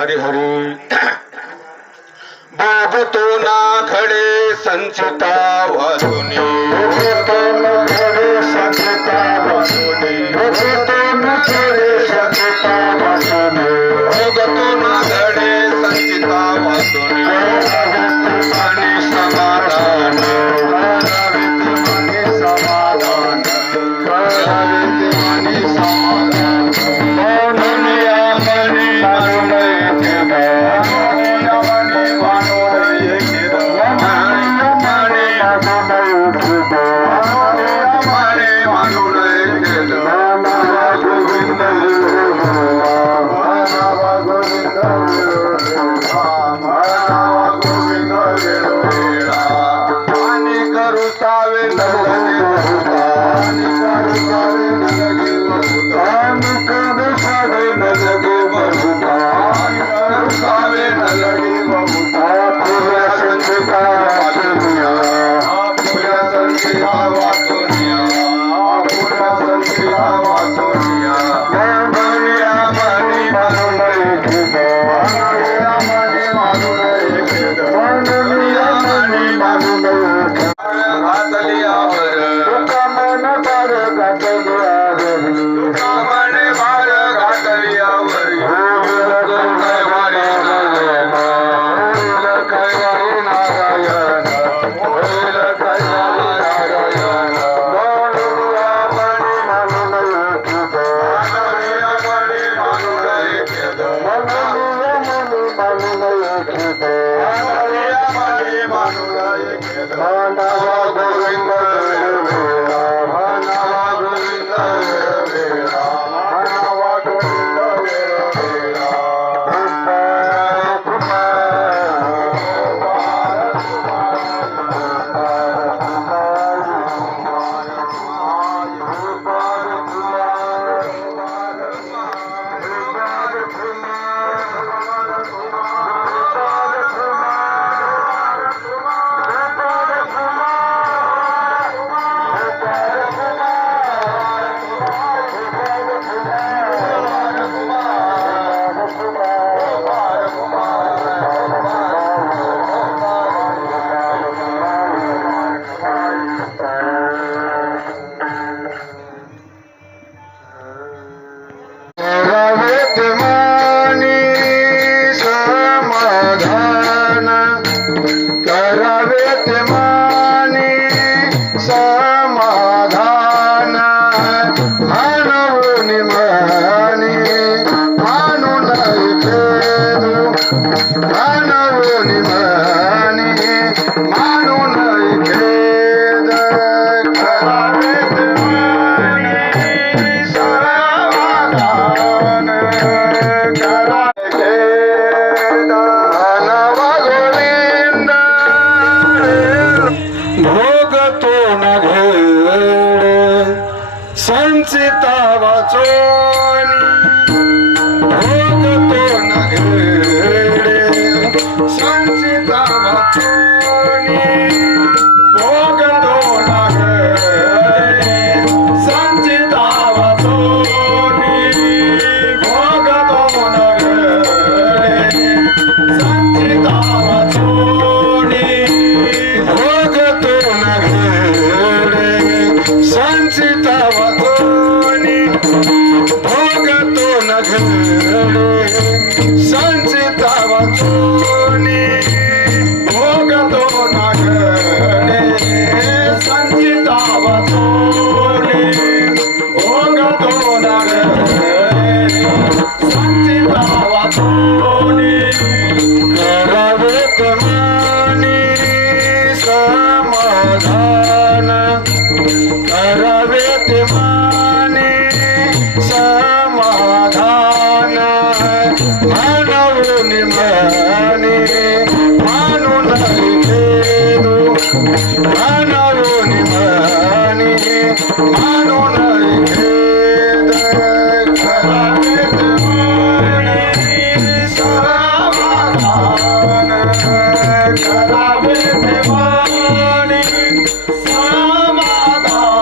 हरि हरि बोधतो ना घडे संचिता वाजुनी बोधतो ना घडे संचिता वाजुनी बोधतो ना घडे संचिता वाजुनी बोधतो ना घडे संचिता वाजुनी आणि समाधान आणि समाधान आणि समाधान Oh संचिता वाचोनी भोगतो न घेडे संचिता वाचोनी भोगतो न घेडे संचिता वाचोनी भोगतो न घेडे संचिता वाचोनी भोगतो न घेडे संचिता वाचोनी भोगतो न घेडे संचिता वाचोनी भोगतो न घेडे संचिता वाचोनी भोगतो न घेडे संचिता वाचोनी करावे तमानी समाधान करावे तमानी समाधान मानव निमानी मानू नाही खेदू मानव निमानी मानू नाही खेद करावे तमानी समाधान करावे तमानी समाधान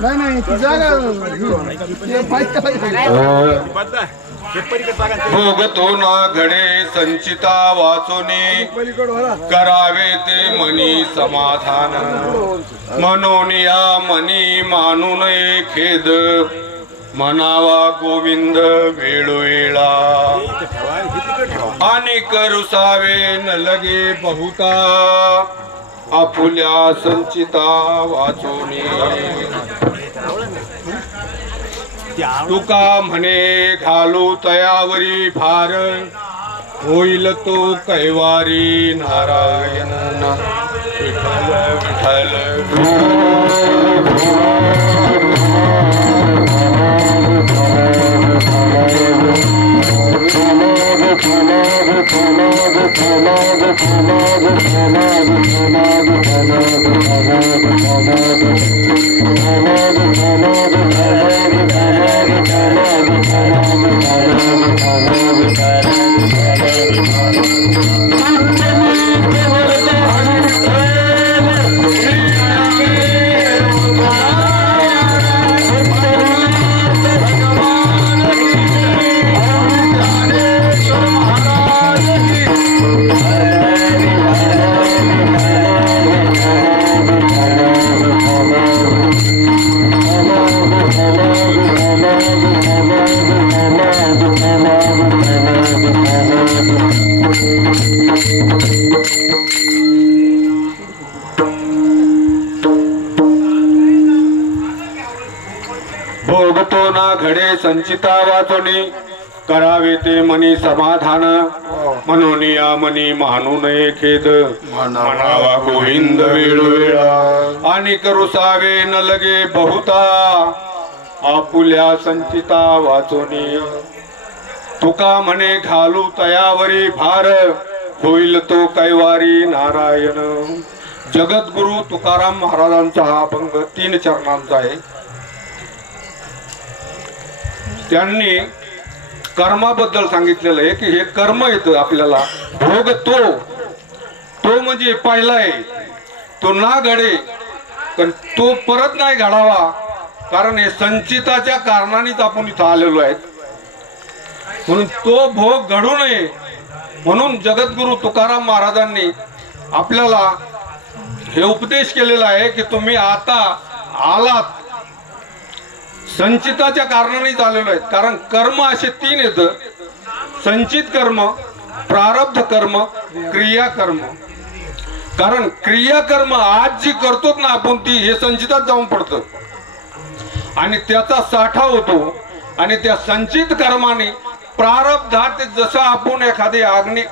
नाही नाही ती जागा भोगतो ना घडे संचिता वाचोनी करावे ते मनी समाधान म्हणून या मनी मानू नये खेद म्हणावा गोविंद वेळोवेळा आणि करुसावे न लगे बहुता आपुल्या संचिता वाचोनी तुका म्हणे घालू तयावरी भार होईल तो कैवारी नारायण विठ्ठल विठ्ठल भोगतो ना घडे संचिता वाचोनी करावे ते मनी समाधान म्हणून या मनी मानू नये खेद म्हणावा गोविंद वेळोवेळा आणि करुसावे न लगे बहुता आपुल्या संचिता वाचोनी तुका म्हणे घालू तयावरी भार होईल तो कैवारी नारायण जगद्गुरु तुकाराम महाराजांचा हा अभंग 3 चरणांचा आहे. त्यांनी कर्माबद्दल सांगितलेलं आहे की हे कर्म येतं आपल्याला भोग तो म्हणजे पहिला आहे तो ना घडे पण तो परत नाही घडावा कारण हे संचिताच्या कारणानेच आपण इथं आलेलो आहेत म्हणून तो भोग घडू नये म्हणून जगद्गुरु तुकाराम महाराजांनी आपल्याला हे उपदेश केलेला आहे की तुम्ही आता आलात संचिताच्या कारणाने आलेलो आहेत कारण कर्म असे 3 येतं संचित कर्म प्रारब्ध कर्म क्रिया कर्म कारण क्रिया कर्म आज जी करतो ना आपण ती हे संचितात जाऊन पडतं आणि त्याचा साठा होतो आणि त्या संचित कर्माने प्रारब्धात जसं आपण एखादी अग्नी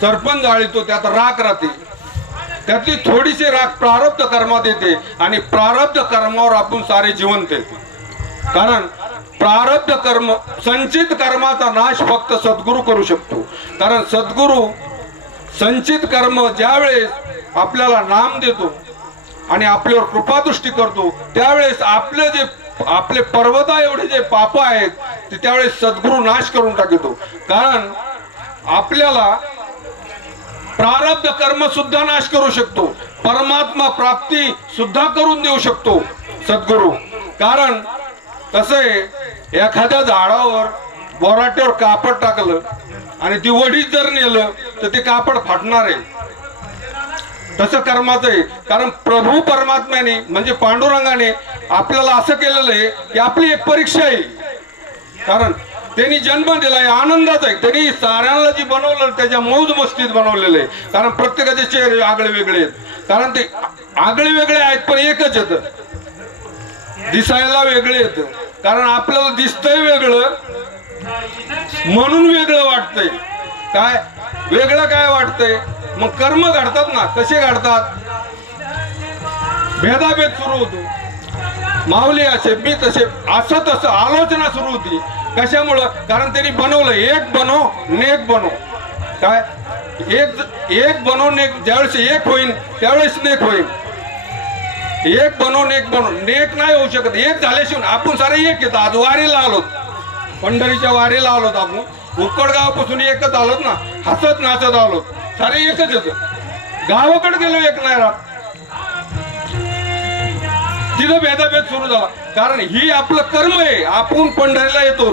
सरपण जाळीतो त्यात राख राहते त्यातली थोडीशी राख प्रारब्ध कर्मात येते आणि प्रारब्ध कर्मावर आपण सारे जिवंत येतो कारण प्रारब्ध कर्म संचित कर्माचा नाश फक्त सद्गुरू करू शकतो कारण सद्गुरू संचित कर्म ज्यावेळेस आपल्याला नाम देतो आणि आपल्यावर कृपादृष्टी करतो त्यावेळेस आपले पर्वता एवढे जे पाप आहेत ते त्यावेळेस सद्गुरू नाश करून टाकतो कारण आपल्याला प्रारब्ध कर्म सुद्धा नाश करू शकतो परमात्मा प्राप्ती सुद्धा करून देऊ शकतो सद्गुरू कारण तसे एखाद्या झाडावर बोराट्यावर कापड टाकलं आणि ती वडीच जर नेलं तर ते कापड फाटणार आहे तसं कर्माचं आहे कारण प्रभू परमात्म्याने म्हणजे पांडुरंगाने आपल्याला असं केलेलं आहे की आपली एक परीक्षा आहे कारण त्यांनी जन्म दिलाय आनंदाचा आहे त्यांनी साऱ्यांना जी बनवलं त्याच्या मौज मस्तीत बनवलेलं आहे कारण प्रत्येकाचे चेहरे आगळे वेगळे आहेत कारण ते आगळे वेगळे आहेत पण एकच येतं दिसायला वेगळे येतं कारण आपल्याला दिसतंय वेगळं म्हणून वेगळं वाटतंय काय वेगळं काय वाटतंय मग कर्म घडतात ना कसे घडतात भेदाभेद सुरू होतो माऊली असे मी तसे असं तसं आलोचना सुरू होती कशामुळं कारण त्यांनी बनवलं एक बनो नेक बनो काय एक बनो नेक ज्यावेळेस एक होईल त्यावेळेस नेक होईल एक बनो नेक बनो नेक नाही होऊ शकत एक झाल्याशिवाय आपण सारे एक येतो आज वारीला आलोत पंढरीच्या वारीला आलोत आपण उक्कडगावापासून एकच आलोत ना हसत नाचत आलोत सारे एकच येत गावाकडे गेलो एक नाही राहत तिथं भेदाभेद सुरू झाला. कारण ही आपलं कर्म आहे. आपण पंढरीला येतो.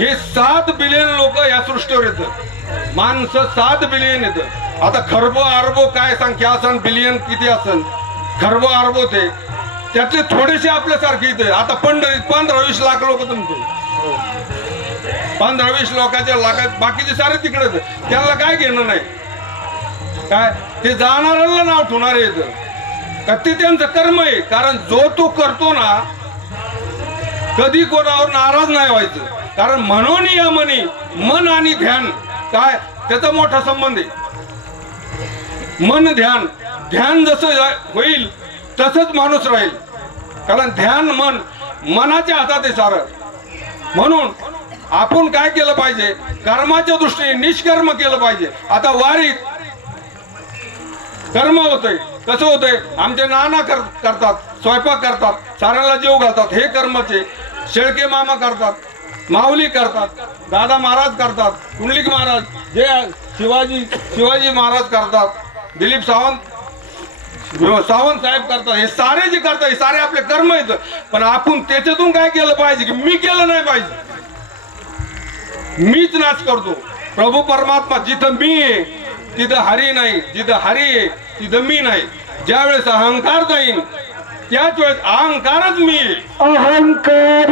हे 7 बिलियन लोक या सृष्टीवर येतात. माणसं 7 बिलियन येतं. आता खरबो अरबो काय संख्या असन, बिलियन किती असन, खरबो अरबो ते त्यातले थोडेसे आपल्यासारखे इथे. आता पंढरीत 15-20 लाख लोक तुमचे, 15-20 लोकांच्या लाखात, बाकीचे सारे तिकडे. त्यांना काय घेणं नाही. काय ते जाणाऱ्याला नाव ठेवणार येतं का, ते त्यांचं कर्म आहे. कारण जो तो करतो ना, कधी कोणावर नाराज नाही व्हायचं. कारण म्हणून या मनी, मन आणि ध्यान काय त्याचा मोठा संबंध आहे. मन ध्यान, ध्यान जसं होईल तसंच माणूस राहील. कारण ध्यान मन, मनाच्या हातात आहे सारं. म्हणून आपण काय केलं पाहिजे, कर्माच्या दृष्टीने निष्कर्म केलं पाहिजे. आता वारीत कर्म होतंय. कसं होतंय, आमचे नाना करतात, स्वयंपाक करतात, साऱ्याला जेव घालतात, हे कर्मचे. शेळके मामा करतात, माऊली करतात, दादा महाराज करतात, कुंडलिक महाराज, जे शिवाजी महाराज करतात, दिलीप सावंत साहेब करतात. हे सारे जे करतात हे सारे आपले कर्म आहेत. पण आपण त्याच्यातून काय केलं पाहिजे की मी केलं नाही पाहिजे. मीच नाच करतो. प्रभू परमात्मा जिथं मी आहे तिथं हरी नाही, जिथं हरी आहे तिथं मी नाही. ज्या वेळेस अहंकार जाईन त्याच वेळेस अहंकारच मी. अहंकार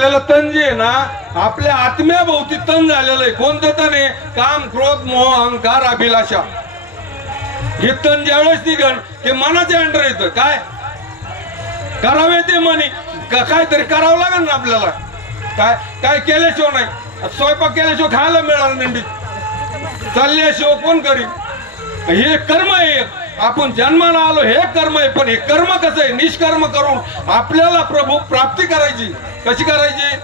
गेला तण जे आहे ना, आपल्या आत्म्याभोवती तण झालेलं आहे. कोणतं तण आहे, काम क्रोध मोह अहंकार अभिलाषा. हे तण ज्यावेळेस निघण ते मनाच्या अंडर येतं. काय करावे ते मनी, काहीतरी करावं लागेल ना आपल्याला. काय काय केल्याशिवाय नाही. स्वयंपाक केल्याशिवाय खायला मिळालं नाही, चालल्याशिवाय कोण करीन. हे कर्म आहे. आपण जन्माला आलो हे कर्म आहे. पण हे कर्म कसं आहे, निष्कर्म करून आपल्याला प्रभू प्राप्ती करायची. कशी करायची,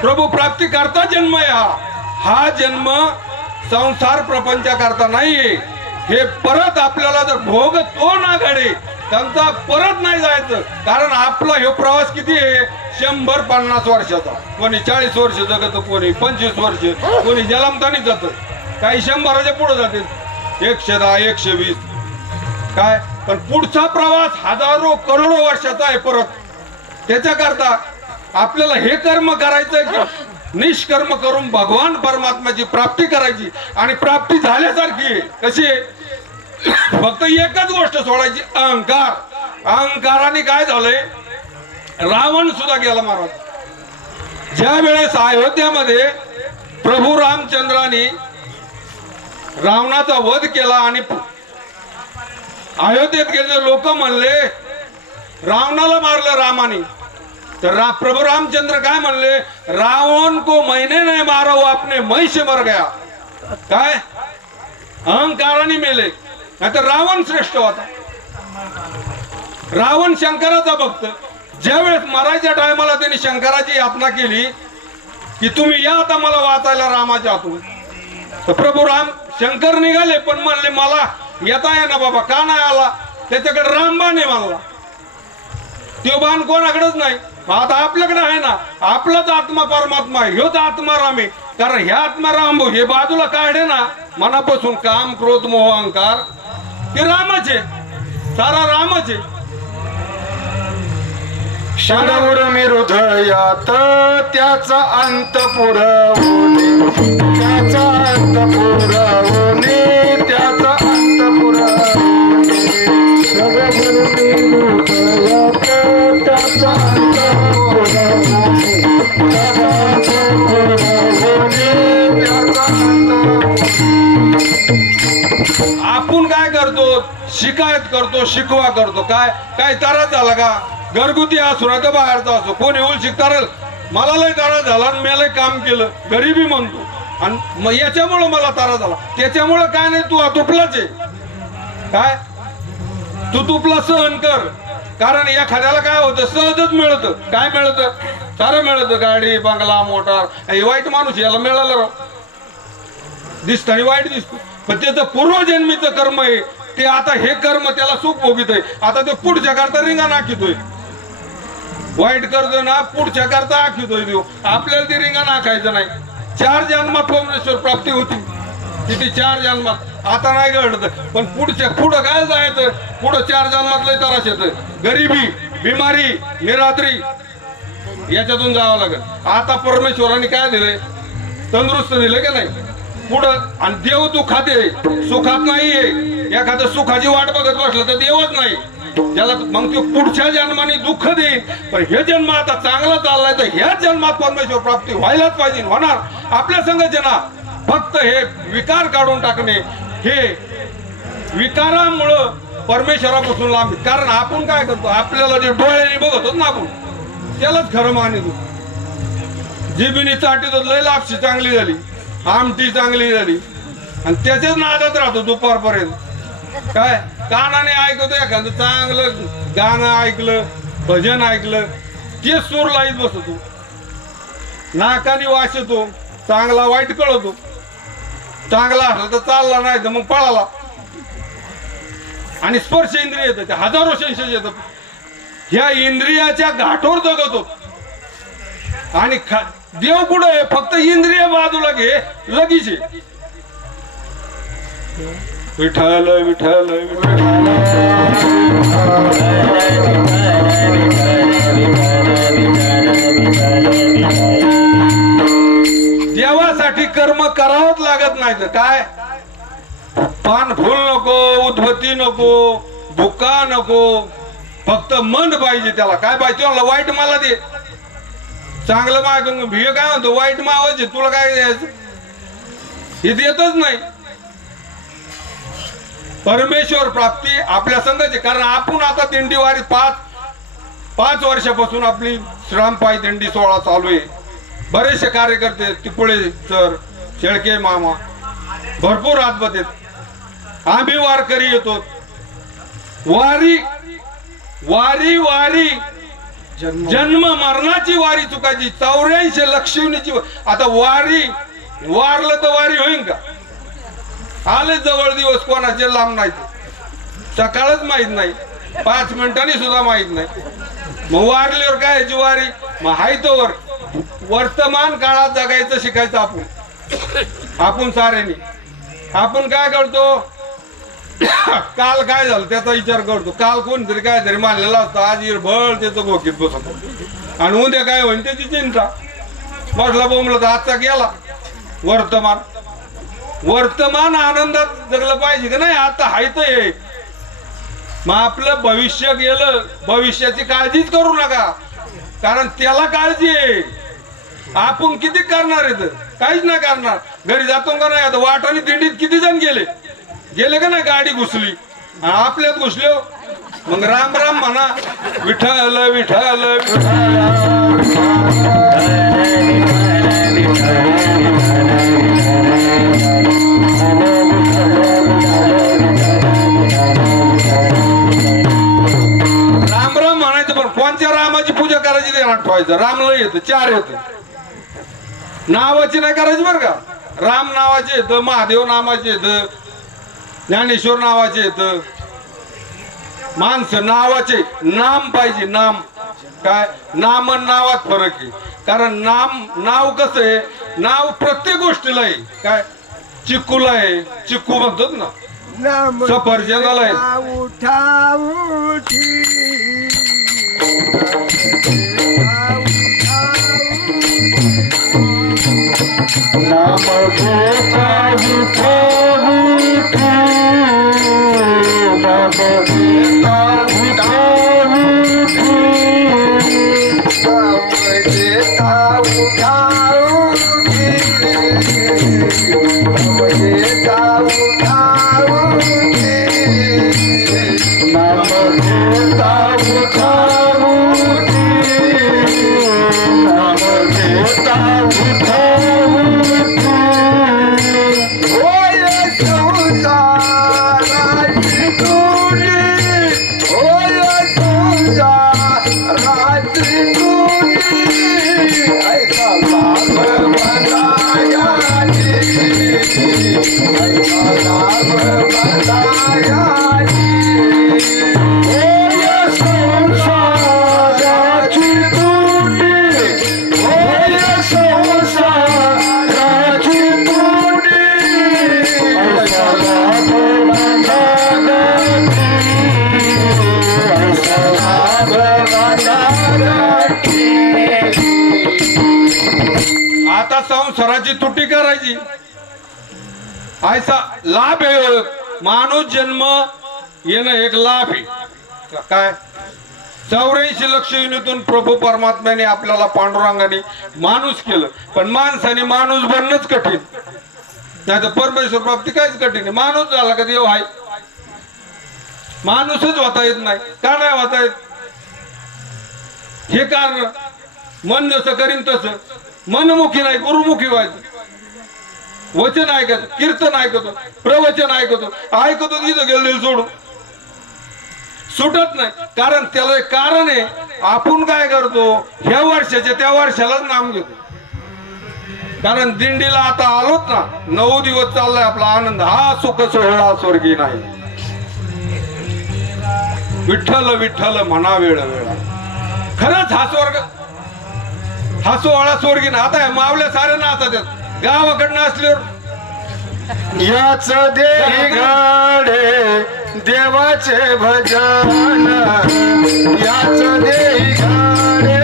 प्रभू प्राप्ती करता जन्म आहे. हा जन्म संसार प्रपंच करता नाहीये. हे परत आपल्याला जर भोग तो ना घडे त्यांचा परत नाही जायचं. कारण आपला हे प्रवास किती आहे, 100-50 वर्षाचा. कोणी 40 वर्ष जगत, कोणी 25 वर्ष, कोणी जलमतानी जात, काही 100च्या पुढे जाते, 110, 120. काय पण पुढचा प्रवास हजारो करोडो वर्षाचा आहे. परत त्याच्याकरता आपल्याला हे कर्म करायचंय की निष्कर्म करून भगवान परमात्म्याची प्राप्ती करायची. आणि प्राप्ती झाल्यासारखी आहे. कशी आहे, फक्त एकच गोष्ट सोडायची, अहंकार. अहंकाराने काय झालंय, रावण सुद्धा गेला महाराज. ज्या वेळेस अयोध्यामध्ये प्रभू रामचंद्रांनी रावणाचा वध केला आणि अयोध्येत गेले लोक म्हणले रावणाला मारलं रामाने. तर प्रभू रामचंद्र काय म्हणले, रावण को मैंने नहीं मारा वो अपने मई से मर गया. काय अहंकाराने मेले. नाहीतर रावण श्रेष्ठ होता. रावण शंकराचा भक्त. ज्यावेळेस मरायच्या टायमाला त्यांनी शंकराची यातना केली की तुम्ही या आता मला वाचायला रामाच्या हातून. तर प्रभू राम शंकर निघाले पण म्हणले मला येता ना बाबा. का नाही आला, त्याच्याकडे रामबाण आहे म्हणला. तो बाण कोणाकडेच नाही. आता आपल्याकडे आहे ना, आपलाच आत्मा परमात्मा आहे, ह्योच आत्मा राम आहे. कारण ह्या आत्मा राम हे बाजूला काढे ना मनापासून, काम क्रोध मोह अहंकार ते रामच आहे, सारा रामच आहे. क्षणमुरमी हृदयात त्याचा अंत पुरवणे, त्याचा अंत पुरवणे, त्याचा अंत पुरवणे. क्षणमुरमी हृदयात त्याचा अंत पुरवणे, त्याचा अंत पुरवणे, त्याचा अंत. आपण काय करतो, शिकायत करतो, शिकवा करतो. काय काय त्रास झाला का, घरगुती असो ना तर बाहेरचा असो, कोण येऊन शिकतार मला लय त्रास झाला आणि मी लय काम केलं, गरीबी म्हणतो. आणि मग याच्यामुळं मला त्रास झाला, त्याच्यामुळं काय नाही, तू आटोपलाच आहे. काय तू तुपला सहन कर, कारण एखाद्याला काय होतं सहजच मिळतं. काय मिळतं? सारं मिळतं, गाडी बंगला मोटार. हे वाईट माणूस याला मिळालं राव, दिसत आणि वाईट दिसतो, पण त्याचं पूर्वजन्मीचं कर्म आहे ते. आता हे कर्म त्याला सुख भोगित आहे, आता ते पुढच्या करता रिंगा नाखितोय. वाईट करतोय ना, पुढच्या करता आखितोय देऊ. आपल्याला ते रिंगा नाखायचं नाही. 4 जन्मात परमेश्वर प्राप्ती होती, किती 4 जन्मात. आता नाही घडत, पण पुढं काय जायचं, पुढं 4 जन्मात लय त्रास येतं. गरिबी, बिमारी, निरात्री, याच्यातून जावं लागेल. आता परमेश्वराने काय दिलंय? तंदुरुस्त दिलं का नाही पुढं. आणि देव दुःखात आहे, सुखात नाहीये. एखादं सुखाची वाट बघत बसलं तर देवच नाही ज्याला, मग तो पुढच्या जन्माने दुःख देईल. पण हे जन्म आता चांगला चाललाय तर ह्याच जन्मात परमेश्वर प्राप्ती व्हायलाच पाहिजे, होणार. आपल्या संघच ना, फक्त हे विकार काढून टाकणे, हे विकारामुळं परमेश्वरापासून लांब. कारण आपण काय करतो, आपल्याला जे डोळ्याने बघतो ना आपण, त्यालाच खरं मानितो. जिबीने चाटीतो, लय लापशी चांगली झाली, आमटी चांगली झाली, आणि त्याच्याच नादात राहतो दुपारपर्यंत. काय कानाने ऐकतो, एखादं चांगलं गाणं ऐकलं, भजन ऐकलं, ते सूर लाईत बसतो. नाकाने वास येतो, चांगला वाईट कळतो. चांगला असला तर चालला, नाही तर मग पळाला. आणि स्पर्श इंद्रिय येतं, ते हजारो सेन्सेस येतात. ह्या इंद्रियाच्या गाठोर जगतो. आणि देव कुठे? फक्त इंद्रिय बाजूला घे, लगीच आहे. विठ्ठल विठ्ठल विठ्ठल. देवासाठी कर्म करावंच लागत नाही तर काय? पान फुल नको, उद्भती नको, भुका नको, फक्त मन पाहिजे. त्याला काय पाहिजे? त्याला वाईट मला दे, चांगलं मागून भिय. काय म्हणतो? वाईट मावायचे, तुला काय द्यायचं? हे देतच नाही. परमेश्वर प्राप्ती आपल्या संघाची. कारण आपण आता दिंडी वारी 5 वर्षापासून आपली श्रामपायी दिंडी सोहळा चालू आहे. बरेचसे कार्यकर्ते, तिपुळे सर, शेळके मामा, भरपूर हातबत आहेत. आम्ही वारकरी येतो. वारी वारी वारी जन्म मरणाची वारी चुकायची. 84 लक्षणीची. आता वारी वारलं तर वारी होईन का? आले जवळ दिवस, कोणाचे लांब नाही, सकाळच माहित नाही, 5 मिनिटांनी सुद्धा माहित नाही. मग वारल्यावर काय ह्याची वारी? मग हाय तोवर वर्तमान काळात जगायचं शिकायचं आपण साऱ्यांनी. आपण काय करतो? काल काय झालं त्याचा विचार करतो. काल कोणतरी काय तरी मानलेला असतो, आज इरभळ त्याचं गोकीत बसतो, आणि उद्या काय होईल त्याची चिंता. बसला बोंबला तर आजचा गेला. वर्तमान आनंदात जगलं पाहिजे का नाही? आता हाय तर हे. मग आपलं भविष्य गेलं, भविष्याची काळजीच करू नका, कारण त्याला काळजी आहे. आपण किती करणार आहे? काहीच नाही करणार. घरी जातो का नाही? आता वाटाने दिंडीत किती जण गेले का नाही? गाडी घुसली, आपल्यात घुसले. मग राम राम म्हणा, विठ्ठल विठ्ठल राम राम म्हणायचं. पण कोणत्या रामाची पूजा करायची ते आठवायचं. रामला येतं, 4 येतं. नावाची नाही करायची बरं का. राम नावाचे येतं, महादेव नावाचे येतं, ज्ञानेश्वर नावाचे येतं. माणसं नावाचे, नाम पाहिजे. नाम काय? नाम आणि नावात फरक आहे. कारण नाव कसं आहे? नाव प्रत्येक गोष्टीला आहे. काय? चिक्कूला आहे, चिक्कू म्हणतात ना. सफरजनाला आहे. नाम घेता विठ्ठल नाम घेता विठ्ठल कोणाची तुटी करायची ऐसा लाभ आहे माणूस जन्म येणं एक लाभ आहे काय 84 लक्ष युनितून प्रभू परमात्म्याने आपल्याला पांडुरंगाने माणूस केलं पण माणसाने माणूस बनणंच कठीण नाही तर परमेश्वर प्राप्ती काहीच कठीण आहे माणूस झाला का देव आहे माणूसच होता येत नाही का नाही होता येत हे कारण मन जसं करीन तसं मनमुखी नाही गुरुमुखी व्हायचं वचन ऐकत कीर्तन ऐकतो प्रवचन ऐकतो तिथं गेलेलं सोडून सुटत नाही कारण त्याला एक कारण आहे आपण काय करतो ह्या वर्षाच्या त्या वर्षालाच नाम घेतो कारण दिंडीला आता आलोत ना 9 दिवस चाललाय आपला आनंद हा सुख सोहळा स्वर्गी नाही विठ्ठल विठ्ठल म्हणा वेळ वेळा खरंच हा सोहळा स्वर्गी नाही आता मावल्या सारे नाचतात गावाकडनं असल्यावर याच देही गाडे देवाचे भजन याच देही गाडे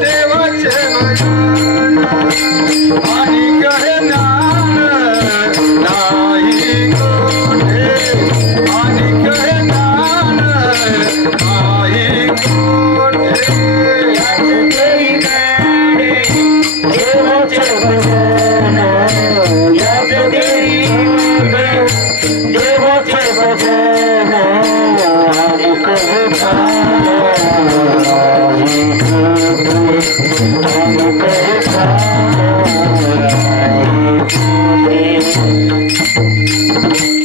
देवाचे भजन आणि कहे नाम नाही कोठे आणि कहे नाम नाही कोठे याच देही गाडे देवाचे भजन याच देही देवाचे भजन आणि कहे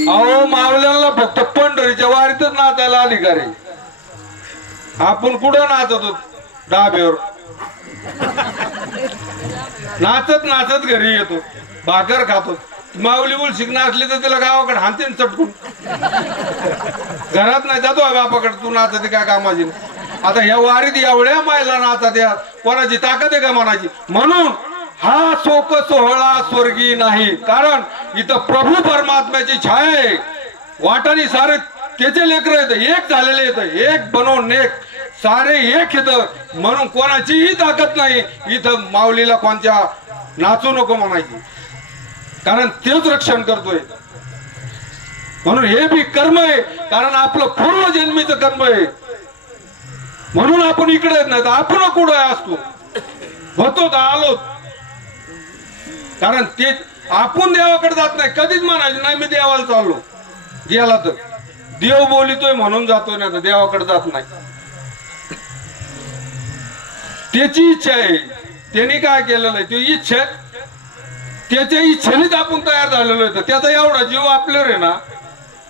अहो मावल्याला फक्त पंढरीच्या वारीतच नाचायला अधिकार आहे आपण कुठं नाचतो डाब्यावर नाचत नाचत घरी येतो भाकर खातो माऊली उलशिक नाचली तर तिला गावाकडे हानते चटकून घरात नाही जातो बापाकडे तू नाचते काय कामाची आता ह्या वारीत एवढ्या मायला नाचत या कोणाची ताकद आहे का मनाची म्हणून हा शोक सोहळा स्वर्गी नाही कारण इथं प्रभू परमात्म्याची छाया आहे वाटाने सारे त्याचे लेकर येत एक झालेले येत एक बनवून एक सारे एक येतं म्हणून कोणाचीही ताकद नाही इथं माऊलीला कोणत्या नाचू नको म्हणायची कारण तेच रक्षण करतोय म्हणून हे बी कर्म आहे कारण आपलं पूर्वजन्मीचं कर्म आहे म्हणून आपण इकडे येत नाही तर आपण कुठं असतो होतो तर आलो कारण ते आपण देवाकडे जात नाही कधीच म्हणायचं नाही मी देवाला चाललो गेला तर देव बोलितोय म्हणून जातोय ना तर देवाकडे जात नाही त्याची इच्छा आहे त्यांनी काय केलेलं आहे ती इच्छा त्याच्या इच्छेनेच आपण तयार झालेलो आहे त्याचा एवढा जीव आपल्यावर आहे ना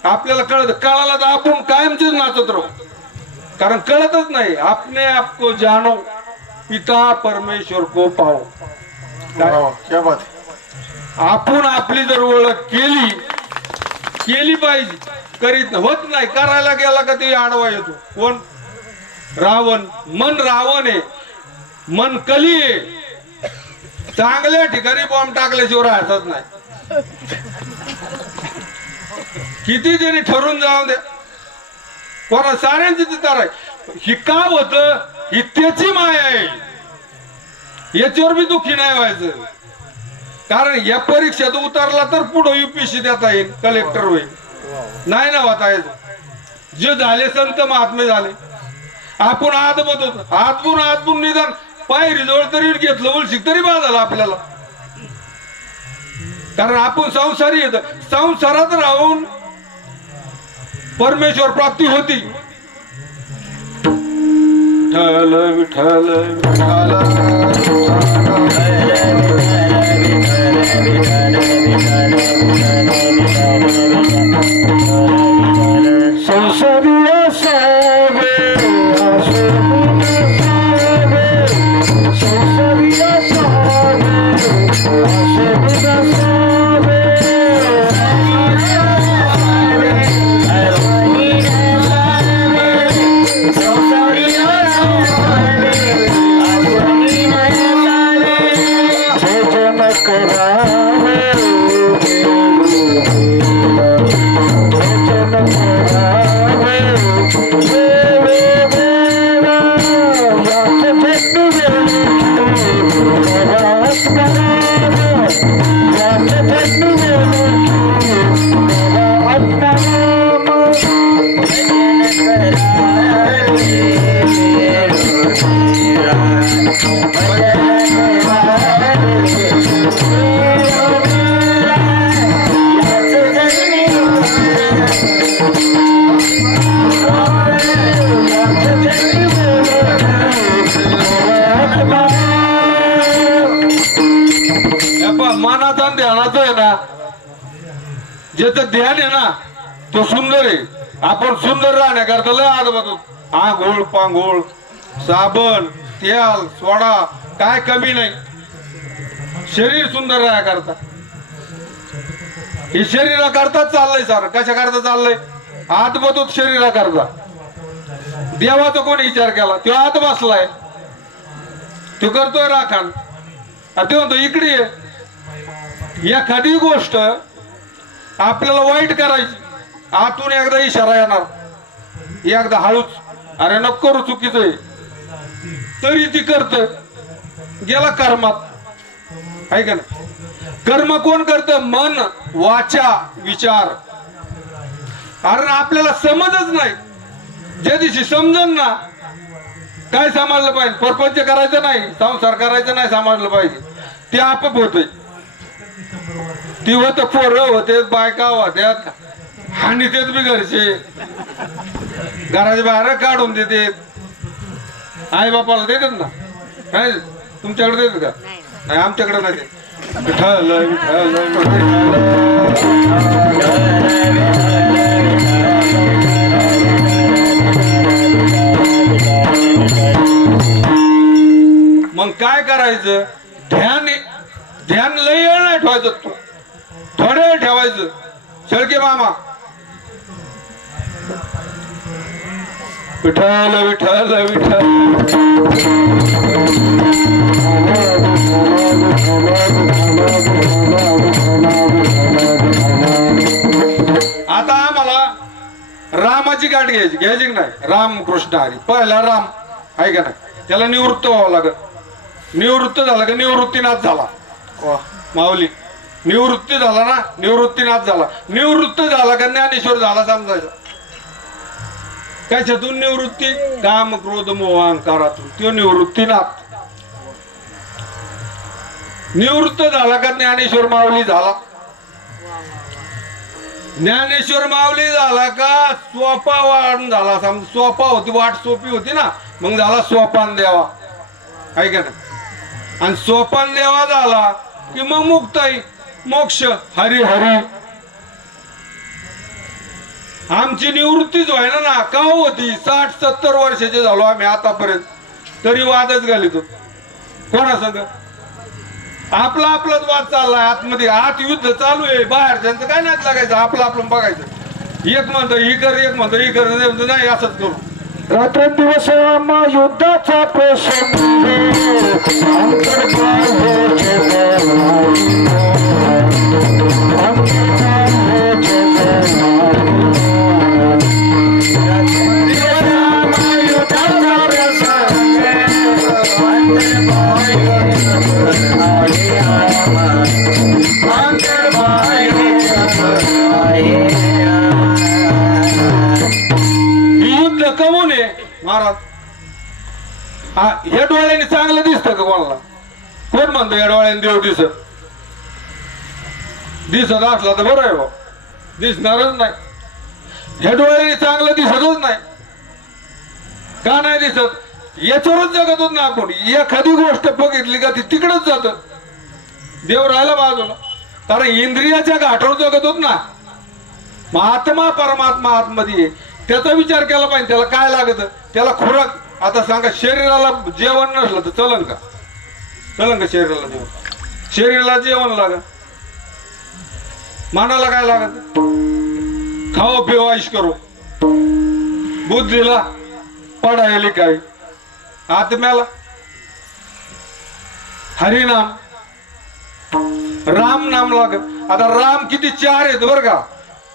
आपल्याला कळाला तर आपण कायमचीच नाचत राहू कारण कळतच नाही अपने आपको जानो पिता परमेश्वर को पाओ क्या बात आपण आपली जर ओळख केली पाहिजे करीत होत नाही करायला गेला का ते आडवा येतो कोण रावण मन रावण आहे मन कली आहे चांगल्या ठिकाणी बॉम्ब टाकल्याशिवाय राहतच नाही किती जरी ठरून जाऊ द्या कोणा साऱ्यांची तिथं आहे ही का होत ही त्याची माया आहे याच्यावर बी दुःखी नाही व्हायचं कारण या परीक्षेत उतरला तर पुढे UPSC देता येईल कलेक्टर होईल नाही ना होता यायचं जे झाले संत महात्मे झाले आपण आतबून निदान पायरी जवळ तरी घेतलं उलशिक तरी बाद झाला आपल्याला कारण आपण संसारी येत संसारात राहून परमेश्वर प्राप्ती होती विठ्ठल संसारीय सावे संसारीय सावे ज्याचं ध्यान आहे ना तो सुंदर आहे. आपण सुंदर राहण्याकरता लय आजबाजू आंघोळ पांघोळ साबण तेल सोडा काय कमी नाही. शरीर सुंदर राहण्याकरता हे शरीराकरताच चाललंय सर. कशा करता चाललंय? आतमधून शरीराकरता. देवाचा कोणी विचार केला? तो आत बसलाय, तो करतोय राखण. ते म्हणतो इकडे ये. एखादी गोष्ट आपल्याला वाईट करायची, आतून एकदा इशारा येणार, एकदा हळूच, अरे नको करू चुकीचं आहे, तरी ती करत गेला कर्मात. आहे का ना? कर्म कोण करत? मन, वाचा, विचार. कारण आपल्याला समजच नाही. ज्या दिवशी समजन ना काय समजलं पाहिजे, परपंच करायचं नाही, संसार करायचं नाही, समजलं पाहिजे, ते आपोआप होतंय. ती होत पोरं होते, बायका होत्यात, आणि तेच बी घरचे घराच्या बाहेर काढून देते. आई बापाला देतात ना? काय तुमच्याकडे देतात का? नाही, आमच्याकडे नाही देत. विठ्ठल विठ्ठल मग काय करायचं? ध्यान लय वेळ नाही ठेवायचं, तू थोडे वेळ ठेवायचं. शेळके मामा विठ्ठल विठ्ठल विठ्ठल. आता आम्हाला रामाची गाठ घ्यायची की नाही? राम कृष्ण हरी. पहिला राम आहे का नाही? त्याला निवृत्त व्हावं लागत. निवृत्त झाला का निवृत्तीनाथ झाला. माऊली निवृत्ती झाला ना, निवृत्तीनाथ झाला. निवृत्त झाला का ज्ञानेश्वर झाला समजायचा. कशातून निवृत्ती? काम क्रोध मोह अहंकारातून. तो निवृत्तीनाथ. निवृत्त झाला का ज्ञानेश्वर माऊली झाला. ज्ञानेश्वर माऊली झाला का सोपा वाण झाला. सोपा होती, वाट सोपी होती ना, मग झाला सोपान देवा. आहे का नाही? आणि सोपान देवा झाला की मग मुक्ताई, मोक्ष. हरी हरी. आमची निवृत्तीच व्हायला ना का होती? 60-70 वर्षाचे झालो आम्ही आतापर्यंत, तरी वादच घालितो. कोणा संग? आपला आपलाच वाद चाललाय आतमध्ये. आत युद्ध चालू आहे, बाहेर त्यांचं काय नाही लागायचं, आपलं आपलं बघायचं. एक म्हणतो ही कर, एक म्हणतो ही कर, नाही असंच करू. रात्रंदिवस आम्हा युद्धाचा प्रसंग. युद्ध कमून आहे महाराज. या डोळ्याने चांगलं दिसतं का कोणाला? कोण म्हणतो या डोळ्याने देव दिसत? दिसत असला तर बरं आहे बा, दिसणारच नाही. ह्या डोळ्याने चांगलं दिसतच नाही. का नाही दिसत? याच्यावरच जगत होत ना आपण. एखादी गोष्ट बघितली का ती तिकडच जात. देव राहिला बाजूला, कारण इंद्रियाच्या घाटावर जगत होत ना. मग आत्मा परमात्मा आतमध्ये, त्याचा विचार केला पाहिजे. त्याला काय लागत? त्याला खुराक. आता सांगा, शरीराला जेवण नसलं तर चलन का? चलन का शरीराला जेवण? शरीराला जेवण लागत. मनाला काय लागत? खाओ पिओ ऐश करो. बुद्धीला पढायला लिखाय. आत्म्याला हरिनाम, राम नाम लागत. आता राम किती? 4 आहेत बर का.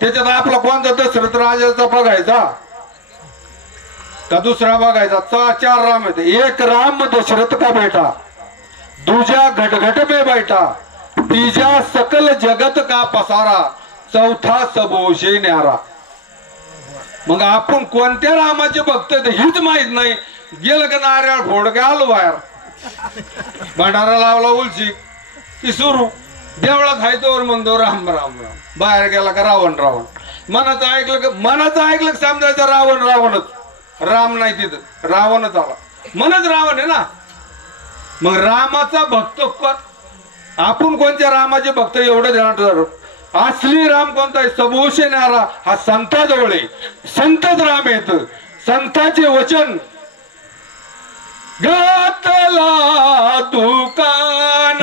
त्याच्यात आपला कोणता? दशरथ राजाचा बघायचा का दुसरा बघायचा? 4 राम आहेत. एक राम दशरथ का बेटा, दूजा घटघट में बैठा, तीजा सकल जगत का पसारा, चौथा सबोशे न्यारा. मग आपण कोणत्या रामाचे भक्त हीच माहित नाही. गेलं का नारळ फोड का आलो बाहेर, भंडारा लावला उलशी की सुरू. देवळात हायतोवर म्हणतो राम राम राम. बाहेर गेला का रावण रावण. मनाचं ऐकलं का? मनाचं ऐकलं का समजायचं रावण रावणच. राम नाही तिथं, रावणच आला. मनच रावण आहे ना. मग रामाचा भक्त कोण? आपण कोणत्या रामाचे भक्त एवढं ध्यानात धरू. असली राम कोणता आहे? सबोश येणारा हा संताजवळ आहे. संतच राम येत. संताचे वचन घातला दुकान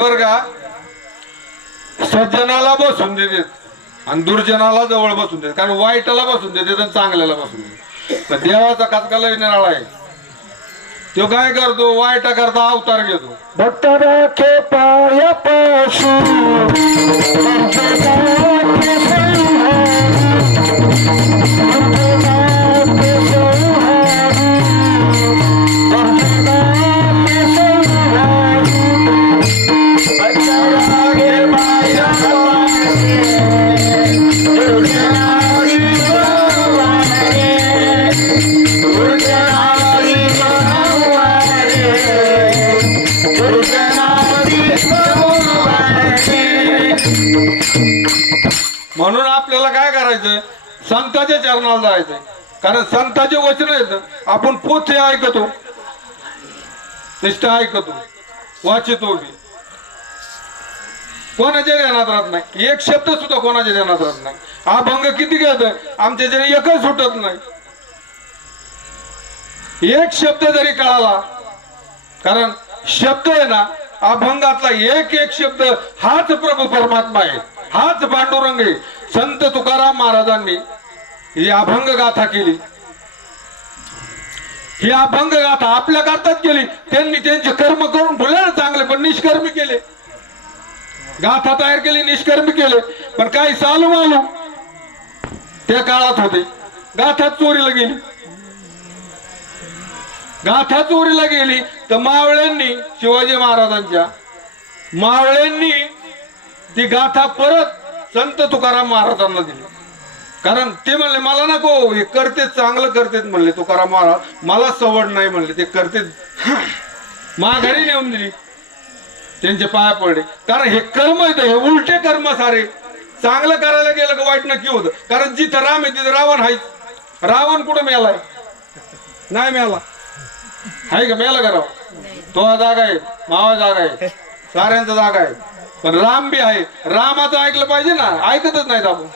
बर का? सज्जनाला बसून देतात आणि दुर्जनाला जवळ बसून देतात. कारण वाईटाला बसून देतात आणि चांगल्याला बसून देतात. पण देवाचा कातकाला निराळा आहे. तो काय करतो? वाईटा करता अवतार घेतो. भक्त राखे पाय पाशू म्हणून आपल्याला काय करायचं? संतांच्या चरणाला जायचंय. कारण संतांचे वचन आहेत. आपण पोथे ऐकतो, निष्ठा ऐकतो, वाचितो बी. कोणाच्या ध्यानात राहत नाही. एक शब्द सुद्धा कोणाच्या ध्यानात राहत नाही. अभंग किती घेत आमच्या जरी एकच सुटत नाही. एक शब्द जरी कळाला, कारण शब्द आहे ना अभंगातला एक एक शब्द हाच प्रभू परमात्मा आहे, हाच पांडुरंग आहे. संत तुकाराम महाराजांनी ही अभंग गाथा केली. ही अभंग गाथा आपल्या करतात केली. त्यांनी त्यांचे कर्म करून ठेवले ना चांगले, पण निष्कर्मी केले. गाथा तयार केली, निष्कर्मी केले. पण काही चालू मालू त्या काळात होते. गाथा चोरीला गेली. गाथा चोरीला गेली तर मावळ्यांनी, शिवाजी महाराजांच्या मावळ्यांनी ती गाथा परत संत तुकाराम महाराजांना दिली. कारण ते म्हणले मला नको, हे करते चांगलं करतेत म्हणले तुकाराम महाराज, मला सवड नाही म्हणले, ते करते. माघारी नेऊन दिली, त्यांचे पाया पडले. कारण हे कर्म येतं, हे उलटे कर्म सारे. चांगलं करायला गेलं का वाईट नक्की होतं. कारण जिथं राम आहे तिथं रावण आहे. रावण कुठं मेलाय? नाही मेला आहे का? मेला का रावण? तो जागा आहे, मावा जागा आहे, साऱ्यांचा जागा आहे. पण राम बी आहे. रामाचं ऐकलं पाहिजे ना, ऐकतच नाहीत आपण.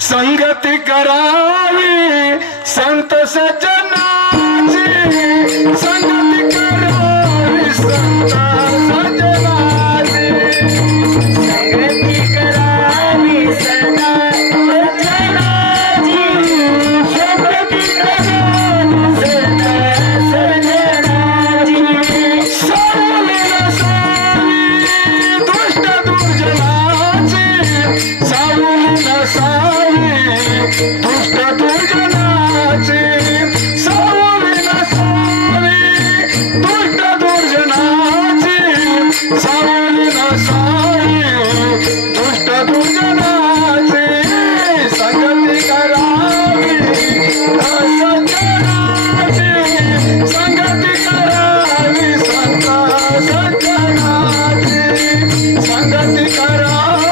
संगती करावी संत सज्जनाची, संगती करावी संत सज्जनाची, संगती करावी संत सज्जनाची, संगती करावी संत सज्जनाची. सावली नसावी दुष्ट दुर्जनाची, सावली नसावी दुष्ट दुर्जनाची, सावली नसावी दुष्ट दुर्जनाची, सावली नसावी दुष्ट दुर्जनाची. संगती करावी सज्जनाची, संगती करावी संत सज्जनाची, संगती करावी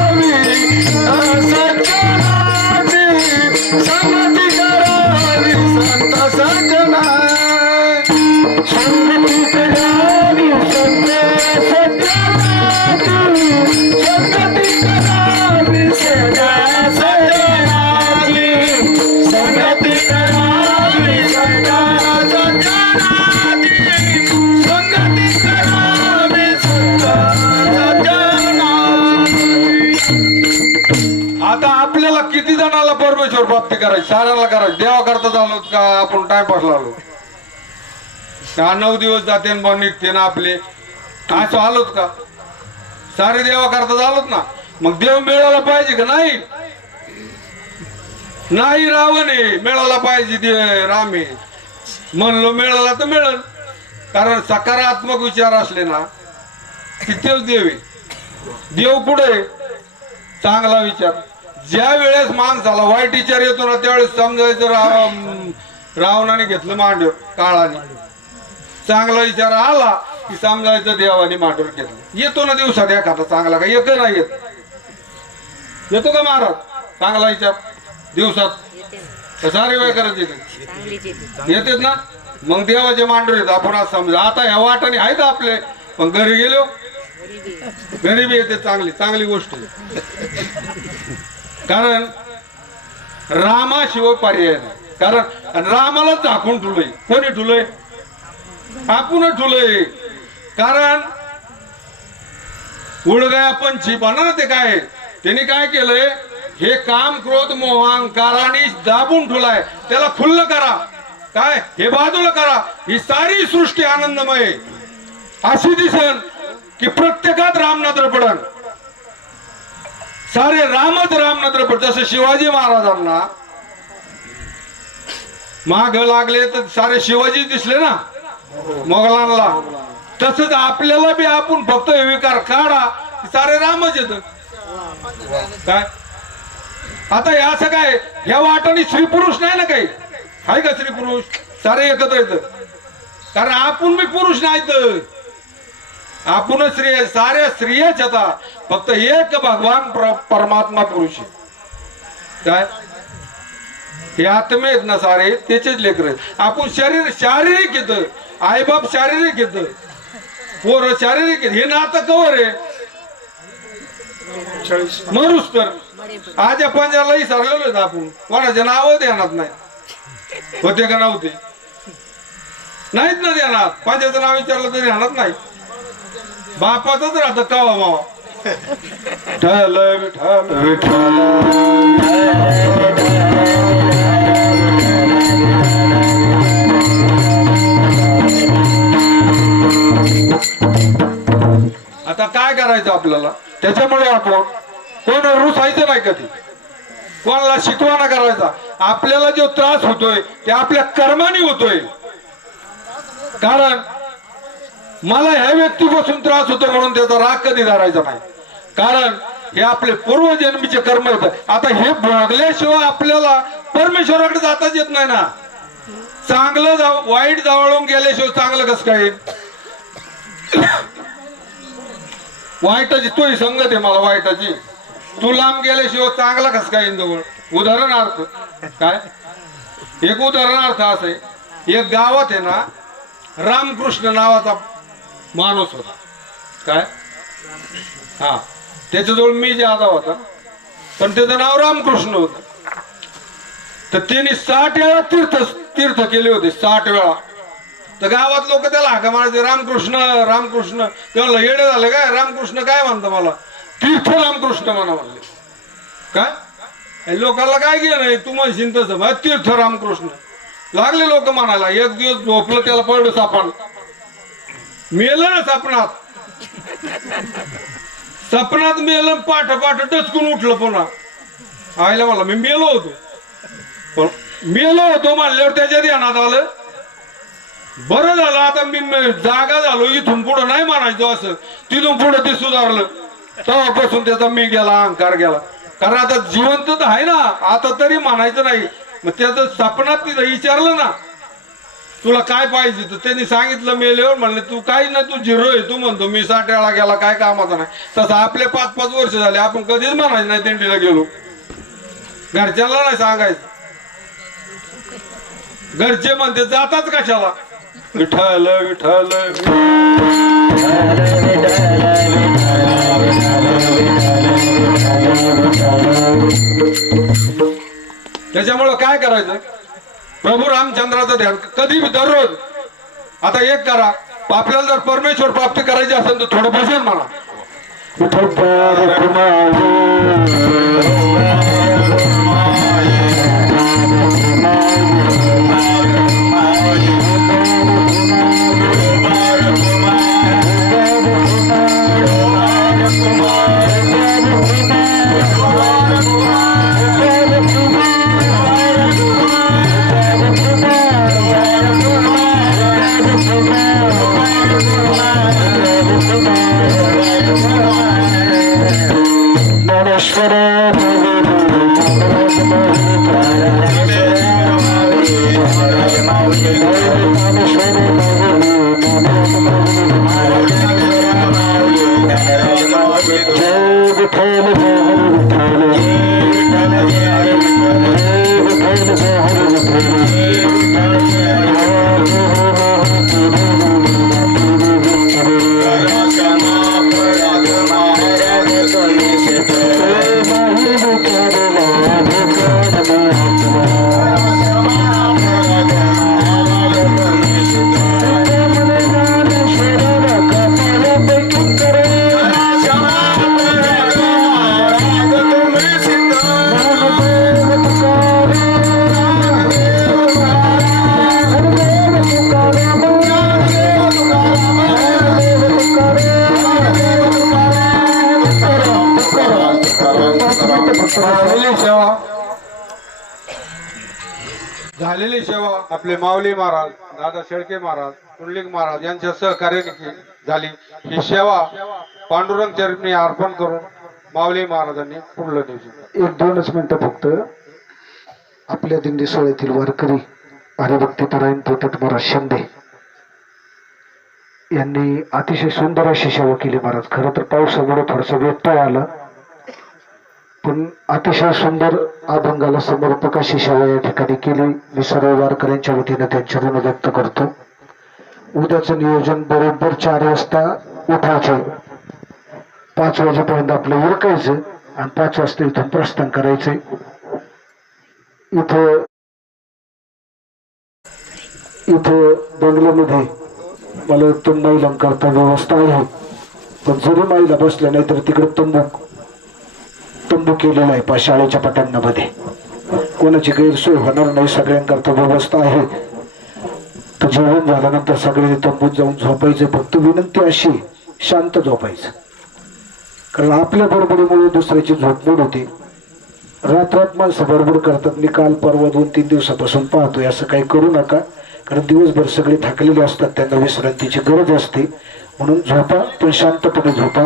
सज्जनाची, संगती करावी संत सज्जनाची, संगती करावी संत सज्जनाची, संगती करावी संत सज्जनाची, संगती करावी संत प्राप्ती करायची, साऱ्याला करायची. देवा करता चाललो का आपण टाइमपास लावलो का? 9 दिवस जाते बन निघते ना आपले, असं आलोत का? सारे देवा करता चालत ना. मग देव मिळाला पाहिजे का? नाही नाही, रावण आहे, मिळाला पाहिजे. राम आहे म्हणलो, मिळाला तर मिळेल. कारण सकारात्मक विचार असले ना की तेच देव आहे. देव कुठे? चांगला विचार. ज्या वेळेस माणसाला वाईट विचार येतो ना त्यावेळेस समजायचं रावणाने घेतलं मांडव काळाने. चांगला विचार आला की समजायचं देवाने मांडवर घेतलं. येतो ना दिवसात एखादा चांगला, का येतो नाही येत? येतो का महाराज चांगला विचार दिवसात? सारे वेळ करत येतात ना. मग देवाचे मांडवर येत. आपण आज समजा आता ह्या वाटाने आहेत आपले, पण घरी गेलो गरीबी येते. चांगली चांगली गोष्ट. कारण रामाशिवाय पर्याय नाही. कारण रामालाच झाकून ठुलय. कोणी ठुलय? आपण ठुलय. कारण उडगया पंछी ना ते काय त्यांनी काय केलंय? हे काम क्रोध मोहांकाराने दाबून ठुलाय. त्याला खुल्ल करा. काय? हे बाजूला करा. ही सारी सृष्टी आनंदमय अशी दिसन की प्रत्येकात रामनजर पडन. सारे रामच रामनजर पड. जसं शिवाजी महाराजांना माग लागले तर सारे शिवाजी दिसले ना मोगलांना. तसंच आपल्याला बी आपण फक्त हे विकार काढा सारे रामच येत. काय आता हे असं काय? ह्या वाटाने स्त्री पुरुष नाही ना काही? आहे का स्त्री पुरुष? सारे एकत्र येत. कारण आपण बी पुरुष नाहीत, आपण स्त्री. साऱ्या स्त्रियाच आता फक्त एक भगवान परमात्मा पुरुष आहे. काय हे आत्मे आहेत ना सारे त्याचेच लेकर. आपण शारीरिक येत, आईबाप शारीरिक येत, पोर शारीरिक येत. हे नातं कवर आहे मरुस तर. आज या पंजालाही सरलेलो आपण. कोणाचे नाव ध्यानात नाही. होते का नव्हते? नाहीत ना ध्यानात. पंजाचं नाव विचारलं तरी ध्यानात नाही. बापाचंच राहतं कवा मावा. विठ्ठल विठ्ठल विठ्ठल. आता काय करायचं आपल्याला? त्याच्यामुळे आपण कोण रुसायचं नाही कधी, कोणाला शिकवाना करायचा. आपल्याला जो त्रास होतोय ते आपल्या कर्माने होतोय. कारण मला ह्या व्यक्तीपासून त्रास होतो म्हणून त्याचा राग कधी धरायचा नाही. कारण हे आपले पूर्वजन्मीचे कर्म होत. आता हे भोगल्याशिवाय आपल्याला परमेश्वराकडे जाताच येत नाही ना. चांगलं वाईट जवळून गेल्याशिवाय चांगलं कसं काय? वाईटाची तोही संगत आहे मला वाईटाची. तू लांब गेल्याशिवाय चांगला कस काय जवळ? उदाहरणार्थ काय? एक उदाहरणार्थ असं आहे. एक गावात आहे ना रामकृष्ण नावाचा माणूस होता. काय? हा, त्याच्याजवळ मी जादा होता पण त्याचं नाव रामकृष्ण होतं. तर त्यांनी 60 वेळा तीर्थ केले होते. 60 वेळा. तर गावात लोक त्याला हाका मारायचे, रामकृष्ण रामकृष्ण. त्याला येडे झाले काय? रामकृष्ण काय म्हणतो मला? तीर्थ रामकृष्ण म्हणा म्हणले. काय लोकांना काय घेणं? तू म्हणशील तसं तीर्थ रामकृष्ण. लागले लोक म्हणायला. एक दिवस झोपलं त्याला पडलं सापण. मेलं ना सपनात. सपनात मेलं. पाठ पाठ टचकून उठलं पुन्हा. आईला मला मी मेलो होतो. पण मेलो होतो म्हणल्यावर त्याच्या ध्यानात आलं. बरं झालं आता मी जागा झालो. इथून पुढं नाही म्हणायचो असं. तिथून पुढं ते सुधारलं. तेव्हापासून त्याचा मी गेला, अहंकार गेला. कारण आता जिवंत तर आहे ना, आता तरी म्हणायचं नाही. मग त्याचं सपनात तिथं विचारलं ना तुला काय पाहिजे, तर त्यांनी सांगितलं मेल्यावर. म्हणले तू काही नाही, तू झिरो आहे. तू म्हणतो मी 60 वेळा गेला, काय कामाचा नाही. तसं आपले 5-5 वर्ष झाले आपण कधीच म्हणायचं नाही दिंडीला गेलो. घरच्यांना नाही सांगायचं. घरचे म्हणते जातात कशाला? विठ्ठल विठ्ठल. त्याच्यामुळं काय करायचं? प्रभू रामचंद्राचं ध्यान कधी दररोज. आता एक करा, आपल्याला जर परमेश्वर प्राप्ती करायची असेल तर थोडं भजन म्हणा. विठ्ठल झालेली सेवा आपले माऊली महाराज दादा शेळके महाराज कुंडलिक महाराज यांच्या सहकार्याने झाली ही सेवा पांडुरंग चरणी अर्पण करून माऊली महाराजांनी पुढलं नियोजन. 1-2 मिनिटं फक्त. आपल्या दिंडी सोहळ्यातील वारकरी हरिभक्ती परायण पोटट महाराज शिंदे यांनी अतिशय सुंदर अशी सेवा केली महाराज. खरं तर पावसामुळे थोडासा व्यत्यय आला, पण अतिशय सुंदर अभंगाला समर्पक अशी सेवा या ठिकाणी केली. मी सर्व वारकऱ्यांच्या वतीने त्यांचे ऋण व्यक्त करतो. उद्याचं नियोजन बरोबर 4 वाजता उठायचं, 5 वाजेपर्यंत आपलं उरकायचं आणि 5 वाजता इथून प्रस्थान करायचंय. इथं बंगल्यामध्ये मला वाटतं महिलांकरता व्यवस्था आहे, पण जरी महिला बसल्या नाही तर तिकडे तंबू केलेला आहे शाळेच्या पटांगणामध्ये. कोणाची गैरसोय होणार नाही, सगळ्यांकरता व्यवस्था आहे. तर जेवण झाल्यानंतर सगळे तंबूत जाऊन झोपायचं. फक्त विनंती अशी, शांत झोपायचं, कारण आपल्या बडबडीमुळे दुसऱ्याची झोपमोड होते. रात्रात माणसं बडबड करतात. मी काल परवा 2-3 दिवसापासून पाहतोय. असं काही करू नका, कारण दिवसभर सगळे थकलेले असतात, त्यांना विश्रांतीची गरज असते. म्हणून झोपा, पण शांतपणे झोपा.